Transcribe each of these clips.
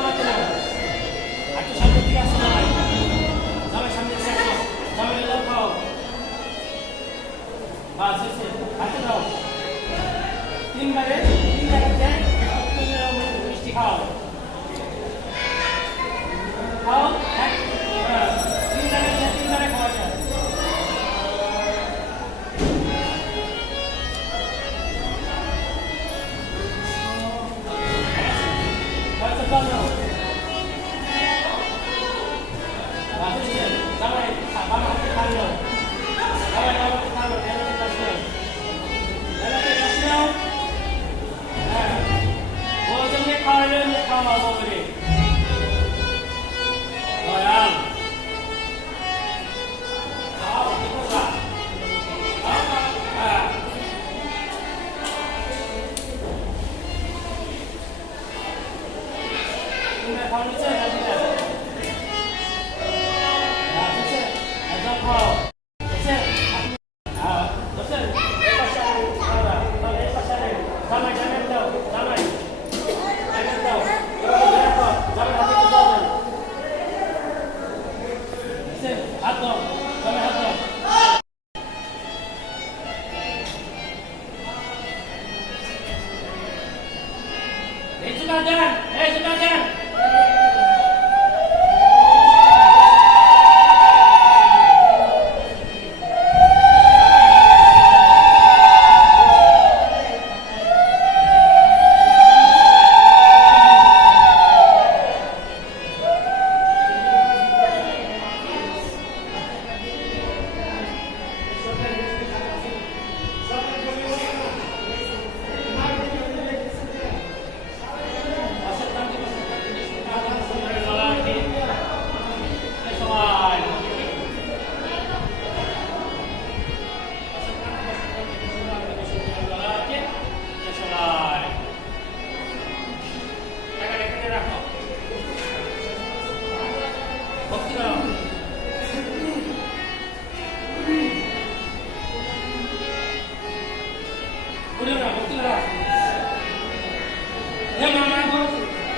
জামাই কেন একটু সামনের দিকে আসো জামাই জামাই সামনে দিকে আসো জামাই লাও খাও বাস এসে হাতে দাও তিনবারে দেন মিষ্টি খাও খাও তিনবারে খাওয়া যায়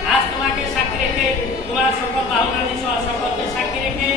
आज तुम्हारे साक्षी रेखे तुम्हारा सकल बाहुनानी सकलকে সাক্ষী রেখে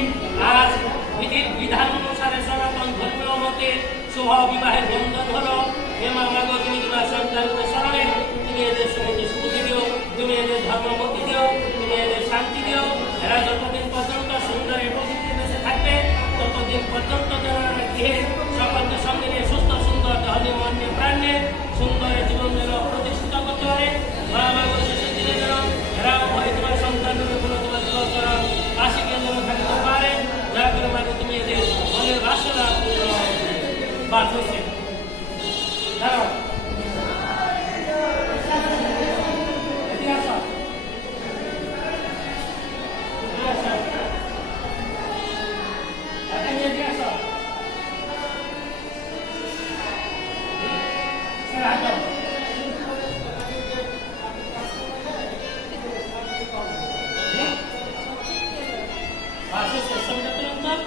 আজ বিধির বিধান অনুসারে সনাতন ধর্মীয় মতে শুভ বিবাহের বন্ধন হলো হে মা মাগো তুমি তোমার সন্তানদের স্মরণে তুমি এদের সঙ্গে সুখী দিও তুমি এদের ধর্মমতি দিও তুমি এদের শান্তি দিও এরা যতদিন পর্যন্ত সুন্দর প্রকৃতি বেঁচে থাকবে ততদিন পর্যন্ত যারা গৃহে সকলকে সঙ্গে নিয়ে সুস্থ সুন্দর ধনী মন্যে প্রাণে সুন্দর জীবন যেন প্রতিষ্ঠিত করতে পারে মা মাগো শেষের দিনে যেন এরা উভয় তোমার সন্তানের কোনো তোমার চরণ আশিকে যেন থাকতে পারে যা করে মাগো তুমি এদের মনের বাসনা পূর্ণ বাদ হয়েছে দাঁড়াও Pasti sistem itu untuk